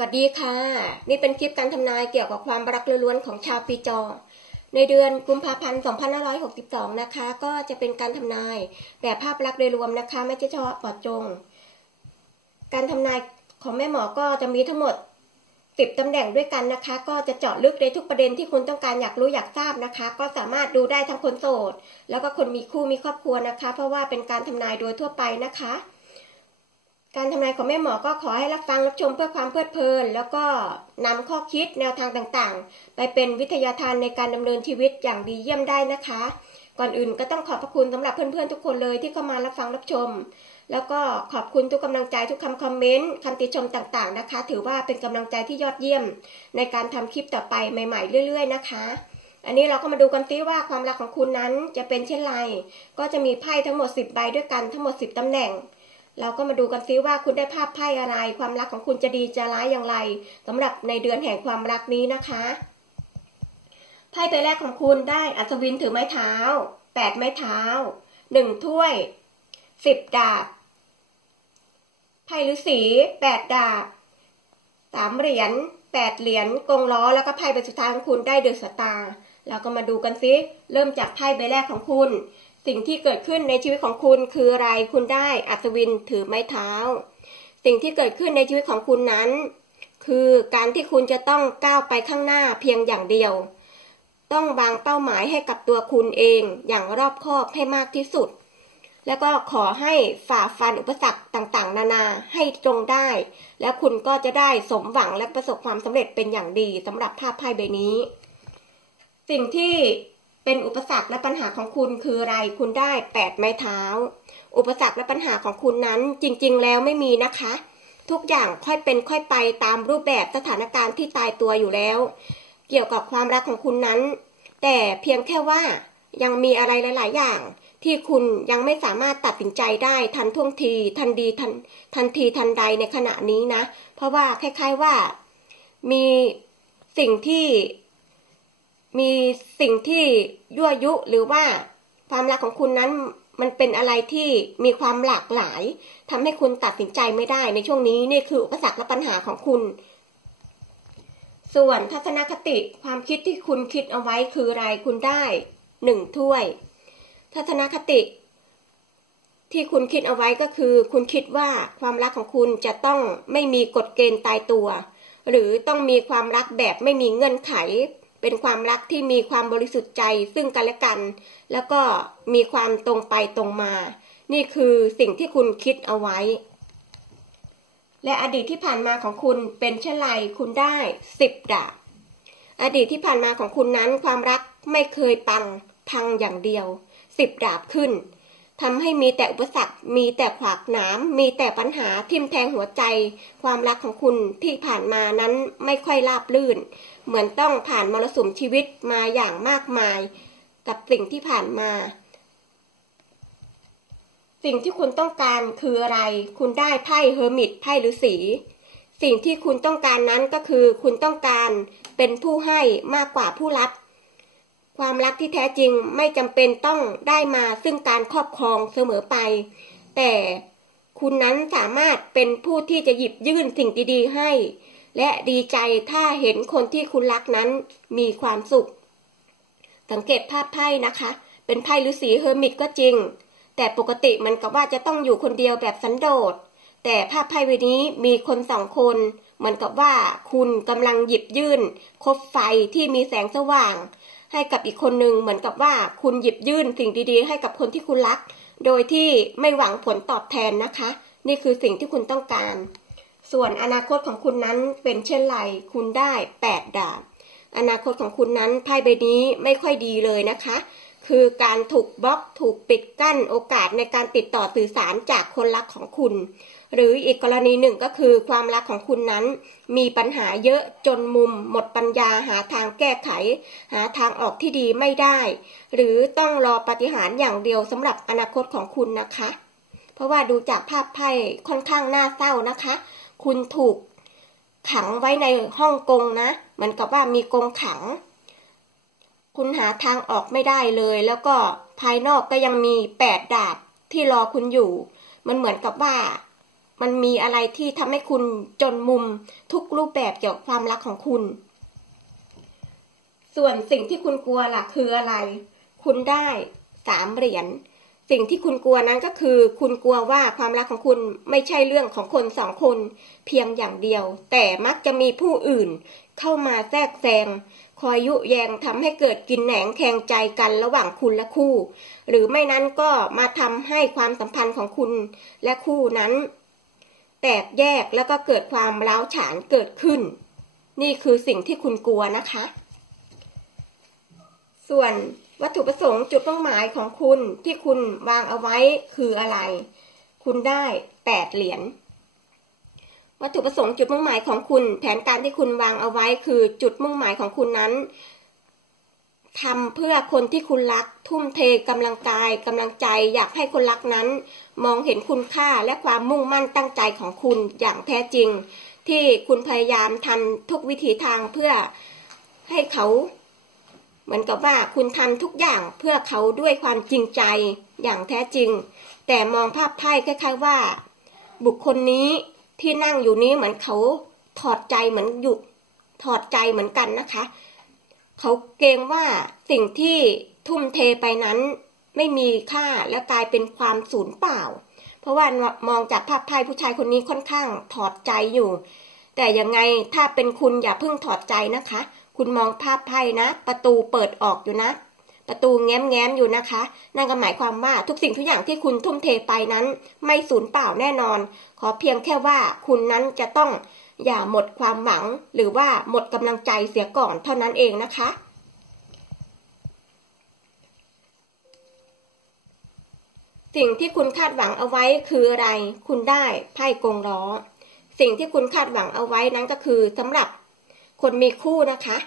วัสดีค่ะ นี่เป็นคลิปการทำนายเกี่ยวกับความรักล้วนของชาวปีจอ ในเดือนกุมภาพันธ์ 2562 นะคะ ก็จะเป็นการทำนายแบบภาพลักษณ์โดยรวมนะคะ ไม่ใช่เฉพาะปอดจง การทำนายของแม่หมอก็จะมีทั้งหมด 10ตำแหน่งด้วยกันนะคะ ก็จะเจาะลึกในทุกประเด็นที่คุณต้องการอยากรู้อยากทราบนะคะ ก็สามารถดูได้ทั้งคนโสด แล้วก็คนมีคู่มีครอบครัวนะคะ เพราะว่าเป็นการทำนายโดยทั่วไปนะคะ การทำนายของแม่หมอก็ขอให้รับฟังรับชมเพื่อความเพลิดเพลิน แล้วก็นำข้อคิดแนวทางต่างๆ ไปเป็นวิทยาทานในการดำเนินชีวิตอย่างดีเยี่ยมได้นะคะ ก่อนอื่นก็ต้องขอบพระคุณสำหรับเพื่อนๆทุกคนเลยที่เข้ามารับฟังรับชม แล้วก็ขอบคุณทุกกำลังใจทุกคำคอมเมนต์คำติชมต่างๆนะคะ ถือว่าเป็นกำลังใจที่ยอดเยี่ยม ในการทำคลิปต่อไปใหม่ ๆ เรื่อย ๆ นะคะอันนี้เราก็มาดูกันซิว่าความรักของคุณนั้นจะเป็นเช่นไร ก็จะมีไพ่ทั้งหมด 10 ใบด้วยกันทั้งหมด 10ตำแหน่ง เราก็มาดูกันซิว่าคุณได้ภาพไพ่อะไร ความรักของคุณจะดีจะร้ายอย่างไรสำหรับในเดือนแห่งความรักนี้นะคะไพ่ใบแรกของคุณได้อัศวินถือไม้เท้าแปดไม้เท้าหนึ่งถ้วยสิบดาบไพ่ฤาษีแปดดาบสามเหรียญแปดเหรียญกงล้อแล้วก็ไพ่ใบสุดท้ายของคุณได้เดือดสตาร์เราก็มาดูกันซิเริ่มจากไพ่ใบแรกของคุณ สิ่งที่เกิดขึ้นในชีวิตของคุณคืออะไรคุณได้อัศวินถือไม้เท้า สิ่งที่เกิดขึ้นในชีวิตของคุณนั้น คือการที่คุณจะต้องก้าวไปข้างหน้าเพียงอย่างเดียว ต้องวางเป้าหมายให้กับตัวคุณเองอย่างรอบคอบให้มากที่สุด แล้วก็ขอให้ฝ่าฟันอุปสรรคต่างๆ นานาให้ตรงได้ แล้วคุณก็จะได้สมหวังและประสบความสำเร็จเป็นอย่างดีสำหรับภาพไพ่ใบนี้ สิ่งที่ เป็นอุปสรรคและปัญหาของคุณคืออะไร คุณได้แปดไม้เท้า อุปสรรคและปัญหาของคุณนั้นจริง ๆ แล้วไม่มีนะคะ ทุกอย่างค่อยเป็นค่อยไปตามรูปแบบสถานการณ์ที่ตายตัวอยู่แล้ว เกี่ยวกับความรักของคุณนั้น แต่เพียงแค่ว่ายังมีอะไรหลาย ๆ อย่าง ที่คุณยังไม่สามารถตัดสินใจได้ทันท่วงที ทันดีทันทันทีทันใดในขณะนี้นะ เพราะว่าคล้าย ๆว่ามีสิ่งที่ มีสิ่งที่ยั่วยุหรือว่าความรักของคุณนั้นมันเป็นอะไรที่มีความหลากหลายทำให้คุณตัดสินใจไม่ได้ในช่วงนี้นี่คืออุปสรรคและปัญหาของคุณ ส่วนทัศนคติความคิดที่คุณคิดเอาไว้คืออะไรคุณได้หนึ่งถ้วย ทัศนคติ ที่คุณคิดเอาไว้ก็คือ คุณคิดว่าความรักของคุณจะต้องไม่มีกฎเกณฑ์ตายตัว หรือต้องมีความรักแบบไม่มีเงื่อนไข เป็นความรักที่มีความบริสุทธิ์ใจซึ่งกันและกัน แล้วก็มีความตรงไปตรงมา นี่คือสิ่งที่คุณคิดเอาไว้ และอดีตที่ผ่านมาของคุณเป็นเช่นไรคุณได้สิบดาบอดีตที่ผ่านมาของคุณนั้นความรักไม่เคยปังพังอย่างเดียวสิบดาบขึ้นทำให้มีแต่อุปสรรค มีแต่ขวากหนาม มีแต่ปัญหาทิ่มแทงหัวใจ ความรักของคุณที่ผ่านมานั้นไม่ค่อยราบลื่น เหมือนต้องผ่านมรสุมชีวิตมาอย่างมากมาย กับสิ่งที่ผ่านมา สิ่งที่คุณต้องการคืออะไร คุณได้ไพ่เฮอร์มิตไพ่ฤาษีสิ่งที่คุณต้องการนั้นก็คือ คุณต้องการเป็นผู้ให้มากกว่าผู้รับ ความรักที่แท้จริงไม่จำเป็นต้องได้มาซึ่งการครอบครองเสมอไป แต่คุณนั้นสามารถเป็นผู้ที่จะหยิบยื่นสิ่งดีๆให้ และดีใจถ้าเห็นคนที่คุณรักนั้นมีความสุข สังเกตภาพไพ่นะคะ เป็นไพ่ฤาษีเฮอร์มิตก็จริง แต่ปกติมันก็ว่าจะต้องอยู่คนเดียวแบบสันโดษ แต่ภาพไพ่ใบนี้มีคนสองคนเหมือนกับว่าคุณกำลังหยิบยื่น คบไฟที่มีแสงสว่าง ให้กับอีกคนหนึ่งเหมือนกับว่าคุณหยิบยื่นสิ่งดีๆ ให้กับคนที่คุณรัก โดยที่ไม่หวังผลตอบแทนนะคะ นี่คือสิ่งที่คุณต้องการ ส่วนอนาคตของคุณนั้นเป็นเช่นไร คุณได้ 8 ดาบ อนาคตของคุณนั้นไพ่ใบนี้ไม่ค่อยดีเลยนะคะ คือการถูกบล็อกถูกปิดกั้นโอกาสในการติดต่อสื่อสารจากคนรักของคุณ หรืออีกกรณีหนึ่งก็คือความรักของคุณนั้น มีปัญหาเยอะจนมุม หมดปัญญาหาทางแก้ไข หาทางออกที่ดีไม่ได้ หรือต้องรอปฏิหารอย่างเดียวสำหรับอนาคตของคุณนะคะ เพราะว่าดูจากภาพไพ่ค่อนข้างน่าเศร้านะคะ คุณถูกขังไว้ในห้องกงนะเหมือนกับว่ามีกงขัง คุณหาทางออกไม่ได้เลย แล้วก็ภายนอกก็ยังมีแปดดาบที่รอคุณอยู่ มันเหมือนกับว่า มันมีอะไรที่ทำให้คุณจนมุมทุกรูปแบบเกี่ยวกับความรักของคุณ ส่วนสิ่งที่คุณกลัวล่ะคืออะไร คุณได้สามเหรียญ สิ่งที่คุณกลัวนั้นก็คือ คุณกลัวว่าความรักของคุณไม่ใช่เรื่องของคนสองคนเพียงอย่างเดียว แต่มักจะมีผู้อื่น เข้ามาแทรกแซงคอยยุแยงทำให้เกิดกินแหนงแข่งใจกันระหว่างคุณและคู่ หรือไม่นั้นก็มาทำให้ความสัมพันธ์ของคุณและคู่นั้น แตกแยกแล้วก็เกิดความร้าวฉานเกิดขึ้น นี่คือสิ่งที่คุณกลัวนะคะ ส่วน วัตถุประสงค์จุดมุ่งหมายของคุณที่คุณวางเอาไว้คืออะไร คุณได้แปดเหรียญวัตถุประสงค์จุดมุ่งหมายของคุณ แผนการที่คุณวางเอาไว้คือจุดมุ่งหมายของคุณนั้นทำเพื่อคนที่คุณรัก ทุ่มเทกำลังกายกำลังใจอยากให้คนรักนั้น มองเห็นคุณค่าและความมุ่งมั่นตั้งใจของคุณอย่างแท้จริง ที่คุณพยายามทำทุกวิถีทางเพื่อให้เขา เหมือนกับว่าคุณทำทุกอย่างเพื่อเขาด้วยความจริงใจอย่างแท้จริง แต่มองภาพไพ่คล้ายๆว่า บุคคลนี้ที่นั่งอยู่นี้เหมือนเขาถอดใจเหมือนอยู่ถอดใจเหมือนกันนะคะ เขาเกรงว่าสิ่งที่ทุ่มเทไปนั้นไม่มีค่าและกลายเป็นความสูญเปล่า เพราะว่ามองจากภาพไพ่ผู้ชายคนนี้ค่อนข้างถอดใจอยู่ แต่ยังไงถ้าเป็นคุณอย่าเพิ่งถอดใจนะคะ คุณมองภาพไพ่นะ ประตูเปิดออกอยู่นะ ประตูแง้มแง้มอยู่นะคะ นั่นก็หมายความว่าทุกสิ่งทุกอย่างที่คุณทุ่มเทไปนั้น ไม่สูญเปล่าแน่นอน ขอเพียงแค่ว่าคุณนั้นจะต้องอย่าหมดความหวัง หรือว่าหมดกำลังใจเสียก่อนเท่านั้นเองนะคะสิ่งที่คุณคาดหวังเอาไว้คืออะไร คุณได้ไพ่กงล้อ สิ่งที่คุณคาดหวังเอาไว้นั้นก็คือสำหรับ คนมีคู่นะคะ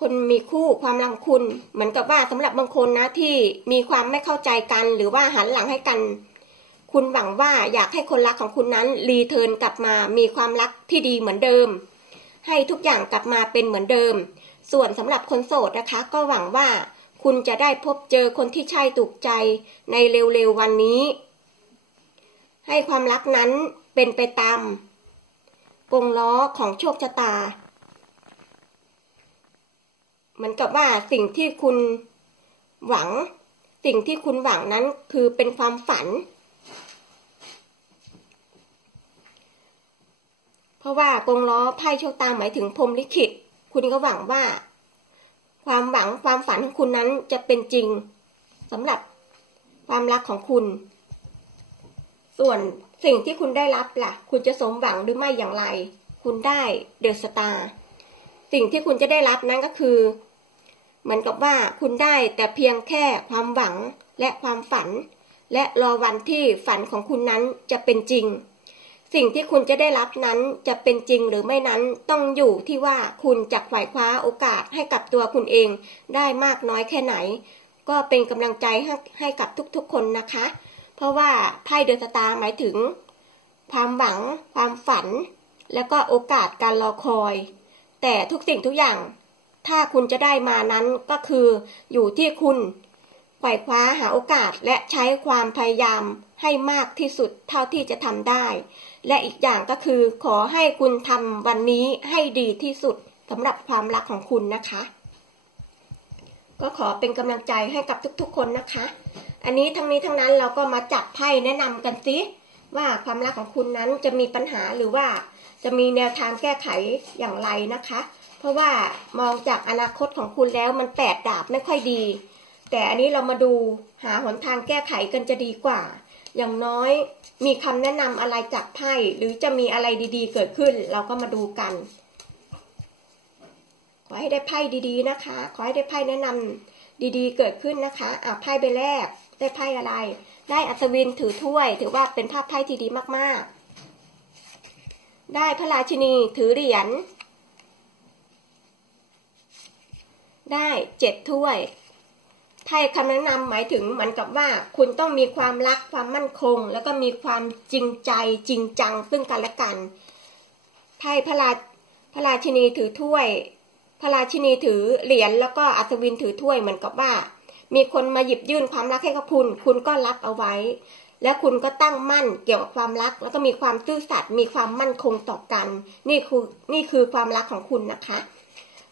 คนมีคู่ความรังคุณ เหมือนกับว่าสำหรับบางคนนะที่มีความไม่เข้าใจกันหรือว่าหันหลังให้กัน คุณหวังว่าอยากให้คนรักของคุณนั้นรีเทิร์นกลับมามีความรักที่ดีเหมือนเดิม ให้ทุกอย่างกลับมาเป็นเหมือนเดิม ส่วนสำหรับคนโสดนะคะ ก็หวังว่าคุณจะได้พบเจอคนที่ใช่ถูกใจในเร็วๆวันนี้ ให้ความรักนั้นเป็นไปตามกงล้อของโชคชะตา มือนกับว่าสิ่งที่คุณหวัง สิ่งที่คุณหวังนั้นคือเป็นความฝัน เพราะว่ากงล้อไพ่โชคตาหมายถึงพรมลิขิต คุณก็หวังว่า ความหวังความฝันของคุณนั้นจะเป็นจริงสำหรับความรักของคุณ ส่วนสิ่งที่คุณได้รับล่ะ คุณจะสมหวังหรือไม่อย่างไร คุณได้เดอะสตาร์สิ่งที่คุณจะได้รับนั้นก็คือ เหมือนกับว่าคุณได้แต่เพียงแค่ความหวังและความฝัน และรอวันที่ฝันของคุณนั้นจะเป็นจริง สิ่งที่คุณจะได้รับนั้นจะเป็นจริงหรือไม่นั้นต้องอยู่ที่ว่าคุณจะขวายคว้าโอกาสให้กับตัวคุณเองได้มากน้อยแค่ไหน ก็เป็นกำลังใจให้ให้กับทุกๆคนนะคะ เพราะว่าไพ่เดอะสตาร์หมายถึง ความหวัง ความฝัน และก็โอกาสการรอคอย แต่ทุกสิ่งทุกอย่าง ถ้าคุณจะได้มานั้นก็คืออยู่ที่คุณไขว่คว้าหาโอกาสและใช้ความพยายามให้มากที่สุดเท่าที่จะทำได้ และอีกอย่างก็คือขอให้คุณทำวันนี้ให้ดีที่สุดสำหรับความรักของคุณนะคะ ก็ขอเป็นกำลังใจให้กับทุกๆคนนะคะ อันนี้ทั้งนี้ทั้งนั้นเราก็มาจับไพ่แนะนำกันสิว่าความรักของคุณนั้นจะมีปัญหาหรือว่าจะมีแนวทางแก้ไขอย่างไรนะคะ เพราะว่ามองจากอนาคตของคุณแล้วมันแปดดาบไม่ค่อยดี แต่อันนี้เรามาดูหาหนทางแก้ไขกันจะดีกว่า อย่างน้อยมีคำแนะนำอะไรจากไพ่หรือจะมีอะไรดีๆ เกิดขึ้น เราก็มาดูกัน ขอให้ได้ไพ่ดีๆนะคะ ขอให้ได้ไพ่แนะนำดีๆ เกิดขึ้นนะคะอ่าไพ่ใบแรก ได้ไพ่อะไร ได้อัศวินถือถ้วย ถือว่าเป็นภาพไพ่ที่ดีมากๆ ได้พระราชินีถือเหรียญ ได้เจ็ดถ้วย ไพ่คำแนะนำหมายถึงเหมือนกับว่า คุณต้องมีความรักความมั่นคง แล้วก็มีความจริงใจจริงจังซึ่งกันและกันไพ่พระราพระราชินีถือถ้วย พระราชินีถือเหรียญแล้วก็อัศวินถือถ้วยเหมือนกับว่า มีคนมาหยิบยื่นความรักให้กับคุณ คุณก็รับเอาไว้ แล้วคุณก็ตั้งมั่นเกี่ยวกับความรัก แล้วก็มีความซื่อสัตย์มีความมั่นคงต่อกัน นี่คือนี่คือความรักของคุณนะคะ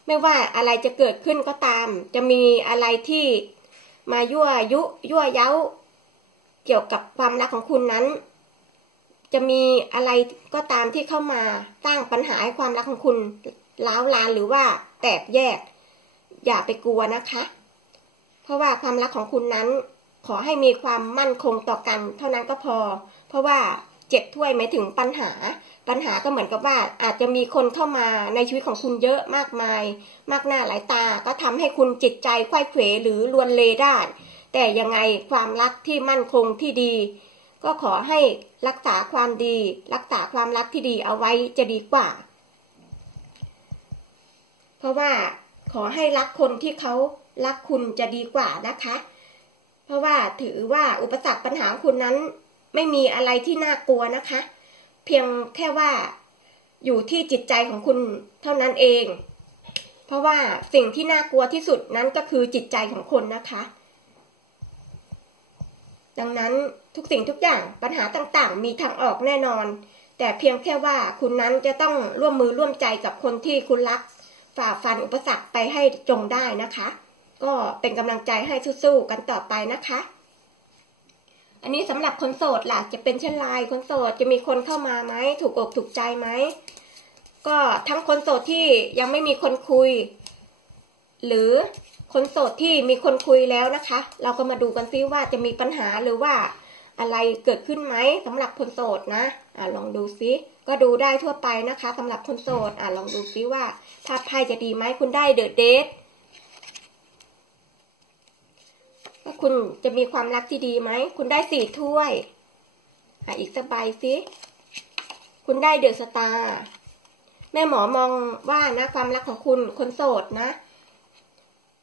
ไม่ว่าอะไรจะเกิดขึ้นก็ตาม จะมีอะไรที่มายั่วยุยั่วเย้า เกี่ยวกับความรักของคุณนั้น จะมีอะไรก็ตามที่เข้ามาตั้างปัญหาให้ความรักของคุณล้าวลานหรือว่าแตกแยก อย่าไปกลัวนะคะ เพราะว่าความรักของคุณนั้น ขอให้มีความมั่นคงต่อกัน เท่านั้นก็พอ เพราะว่าเจ็ดถ้วยหมายถึงปัญหา ปัญหาก็เหมือนกับว่าอาจจะมีคนเข้ามาในชีวิตของคุณเยอะมากมาย มากหน้าหลายตา ก็ทำให้คุณจิตใจไขว้เขวหรือลวนเลได้แต่ยังไงความรักที่มั่นคงที่ดี ก็ขอให้รักษาความดี รักษาความรักที่ดีเอาไว้จะดีกว่า เพราะว่าขอให้รักคนที่เขารักคุณจะดีกว่านะคะ เพราะว่าถือว่าอุปสรรคปัญหาคุณนั้นไม่มีอะไรที่น่ากลัวนะคะ เพียงแค่ว่าอยู่ที่จิตใจของคุณเท่านั้นเอง เพราะว่าสิ่งที่น่ากลัวที่สุดนั้นก็คือจิตใจของคนนะคะ ดังนั้นทุกสิ่งทุกอย่างปัญหาต่างๆ มีทางออกแน่นอน แต่เพียงแค่ว่าคุณนั้นจะต้องร่วมมือร่วมใจกับคนที่คุณรัก ฝ่าฟันอุปสรรคไปให้จงได้นะคะ ก็เป็นกำลังใจให้สู้ๆกันต่อไปนะคะ อันนี้สำหรับคนโสดล่ะ จะเป็นเช่นไรคนโสดจะมีคนเข้ามาไหมถูกอกถูกใจไหมก็ทั้งคนโสดที่ยังไม่มีคนคุย หรือคนโสดที่มีคนคุยแล้วนะคะ เราก็มาดูกันซิว่าจะมีปัญหาหรือว่าอะไรเกิดขึ้นไหมสำหรับคนโสดนะอ่าลองดูซิก็ดูได้ทั่วไปนะคะสำหรับคนโสดอ่าลองดูซิว่าถ้าไพ่จะดีไหมคุณได้เดอะเดทว่า คุณจะมีความรักที่ดีไหม คุณได้สี่ถ้วยอ่าอีกสักใบซิคุณได้เดือะสตาร์แม่หมอมองว่านะ ความรักของคุณคนโสดนะ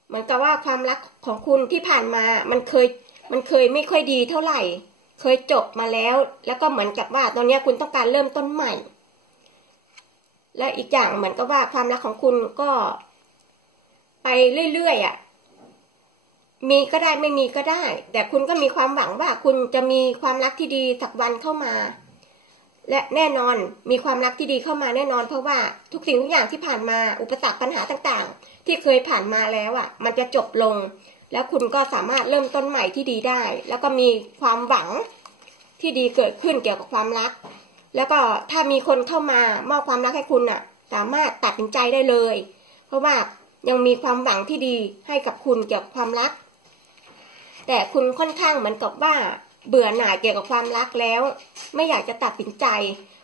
เหมือนกับว่าความรักของคุณที่ผ่านมา มันเคย มันเคยไม่ค่อยดีเท่าไหร่ เคยจบมาแล้ว แล้วก็เหมือนกับว่าตอนนี้คุณต้องการเริ่มต้นใหม่ และอีกอย่างเหมือนกับว่าความรักของคุณก็ ไปเรื่อยๆอะ มีก็ได้ไม่มีก็ได้ แต่คุณก็มีความหวังว่าคุณจะมีความรักที่ดีสักวันเข้ามา และแน่นอนมีความรักที่ดีเข้ามาแน่นอน เพราะว่าทุกสิ่งทุกอย่างที่ผ่านมาอุปสรรคปัญหาต่างๆ ที่เคยผ่านมาแล้วอะ มันจะจบลง แล้วคุณก็สามารถเริ่มต้นใหม่ที่ดีได้ แล้วก็มีความหวังที่ดีเกิดขึ้นเกี่ยวกับความรัก แล้วก็ถ้ามีคนเข้ามามอบความรักให้คุณอะ สามารถตัดสินใจได้เลย เพราะว่ายังมีความหวังที่ดีให้กับคุณเกี่ยวกับความรัก แต่คุณค่อนข้างเหมือนกับว่า เบื่อหน่ายเกี่ยวกับความรักแล้ว ไม่อยากจะตัดสินใจ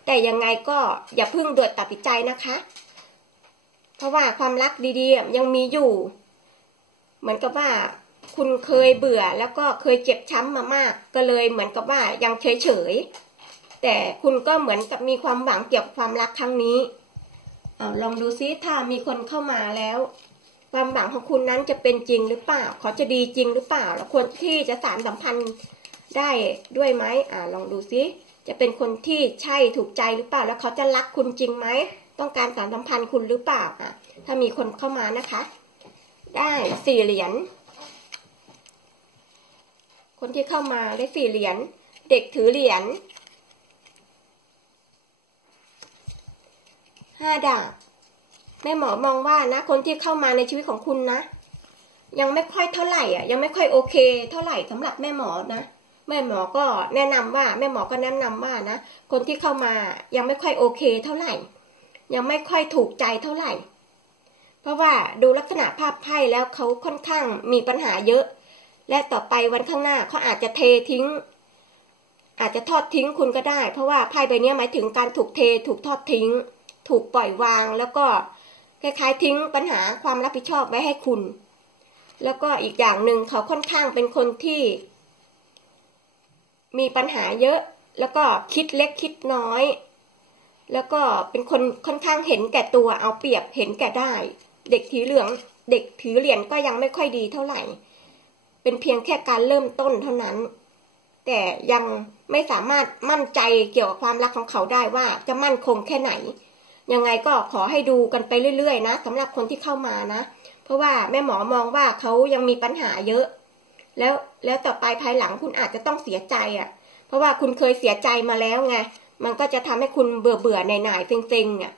แต่ยังไงก็อย่าพิ่งด่วนตัดสินใจนะคะ เพราะว่าความรักดีๆยังมีอยู่ เหมือนกับว่า คุณเคยเบื่อแล้วก็เคยเจ็บช้ำมามาก ก็เลยเหมือนกับว่ายังเฉยๆแต่คุณก็เหมือนกับมีความหวังเกี่ยวกับความรักครั้งนี้เอาลองดูซิถ้ามีคนเข้ามาแล้ว ความหวังของคุณนั้นจะเป็นจริงหรือเปล่า เขาจะดีจริงหรือเปล่า แล้วควรที่จะสานสัมพันธ์ได้ด้วยไหมอ่าลองดูซิ จะเป็นคนที่ใช่ถูกใจหรือเปล่า แล้วเขาจะรักคุณจริงไหม ต้องการสานสัมพันธ์คุณหรือเปล่าอะถ้ามีคนเข้ามานะคะ ได้สี่เหรียญ คนที่เข้ามาได้สี่เหรียญ เด็กถือเหรียญห้าดาบ แม่หมอมองว่านะ คนที่เข้ามาในชีวิตของคุณนะ ยังไม่ค่อยเท่าไหร่อะ ยังไม่ค่อยโอเค เท่าไหร่สำหรับแม่หมอนะแม่หมอก็แนะนำว่าแม่หมอก็แนะนำว่านะคนที่เข้ามายังไม่ค่อยโอเค เท่าไหร่ ยังไม่ค่อยถูกใจเท่าไหร่ เพราะว่าดูลักษณะภาพไพ่แล้วเขาค่อนข้างมีปัญหาเยอะ และต่อไปวันข้างหน้าเขาอาจจะเททิ้ง อาจจะทอดทิ้งคุณก็ได้ เพราะว่าไพ่ใบนี้หมายถึงการถูกเทถูกทอดทิ้ง ถูกปล่อยวางแล้วก็ คล้ายๆทิ้งปัญหาความรับผิดชอบไว้ให้คุณ แล้วก็อีกอย่างหนึ่งเขาค่อนข้างเป็นคนที่ มีปัญหาเยอะ แล้วก็คิดเล็กคิดน้อย แล้วก็เป็นคนค่อนข้างเห็นแก่ตัวเอาเปรียบเห็นแก่ได้ เด็กถือเหลือง เด็กถือเหรียญก็ยังไม่ค่อยดีเท่าไหร่ เป็นเพียงแค่การเริ่มต้นเท่านั้น แต่ยังไม่สามารถมั่นใจเกี่ยวกับความรักของเขาได้ว่าจะมั่นคงแค่ไหน ยังไงก็ขอให้ดูกันไปเรื่อยๆนะสำหรับคนที่เข้ามานะ เพราะว่าแม่หมอมองว่าเขายังมีปัญหาเยอะ แล้วแล้วต่อไปภายหลังคุณอาจจะต้องเสียใจอะ่ะ เพราะว่าคุณเคยเสียใจมาแล้วไงมันก็จะทำให้คุณเบื่อเบื่อหน่ายหน่ายๆเซ็งๆอะ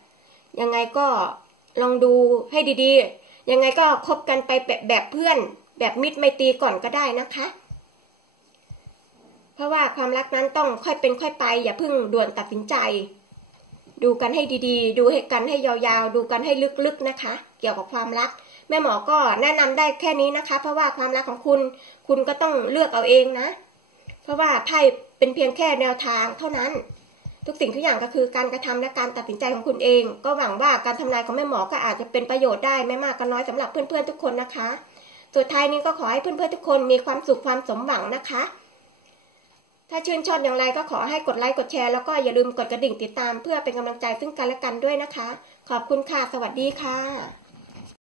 ยังไงก็ลองดูให้ดีๆ ยังไงก็คบกันไปแบบแบบเพื่อน แบบมิตรไมตรีก่อนก็ได้นะคะ เพราะว่าความรักนั้นต้องค่อยเป็นค่อยไป อย่าเพิ่งด่วนตัดสินใจ ดูกันให้ดีๆ ดูให้กันให้ยาวๆ ดูกันให้ลึกๆนะคะ เกี่ยวกับความรัก แม่หมอก็แนะนำได้แค่นี้นะคะ เพราะว่าความรักของคุณ คุณก็ต้องเลือกเอาเองนะ เพราะว่าไพ่เป็นเพียงแค่แนวทางเท่านั้น ทุกสิ่งทุกอย่างก็คือการกระทำและการตัดสินใจของคุณเอง ก็หวังว่าการทำนายของแม่หมอก็อาจจะเป็นประโยชน์ได้ไม่มากก็น้อยสำหรับเพื่อนๆทุกคนนะคะ สุดท้ายนี้ก็ขอให้เพื่อนๆทุกคนมีความสุขความสมหวังนะคะ ถ้าชื่นชอบอย่างไรก็ขอให้กดไลค์กดแชร์แล้วก็อย่าลืมกดกระดิ่งติดตามเพื่อเป็นกำลังใจซึ่งกันและกันด้วยนะคะ ขอบคุณค่ะ สวัสดีค่ะ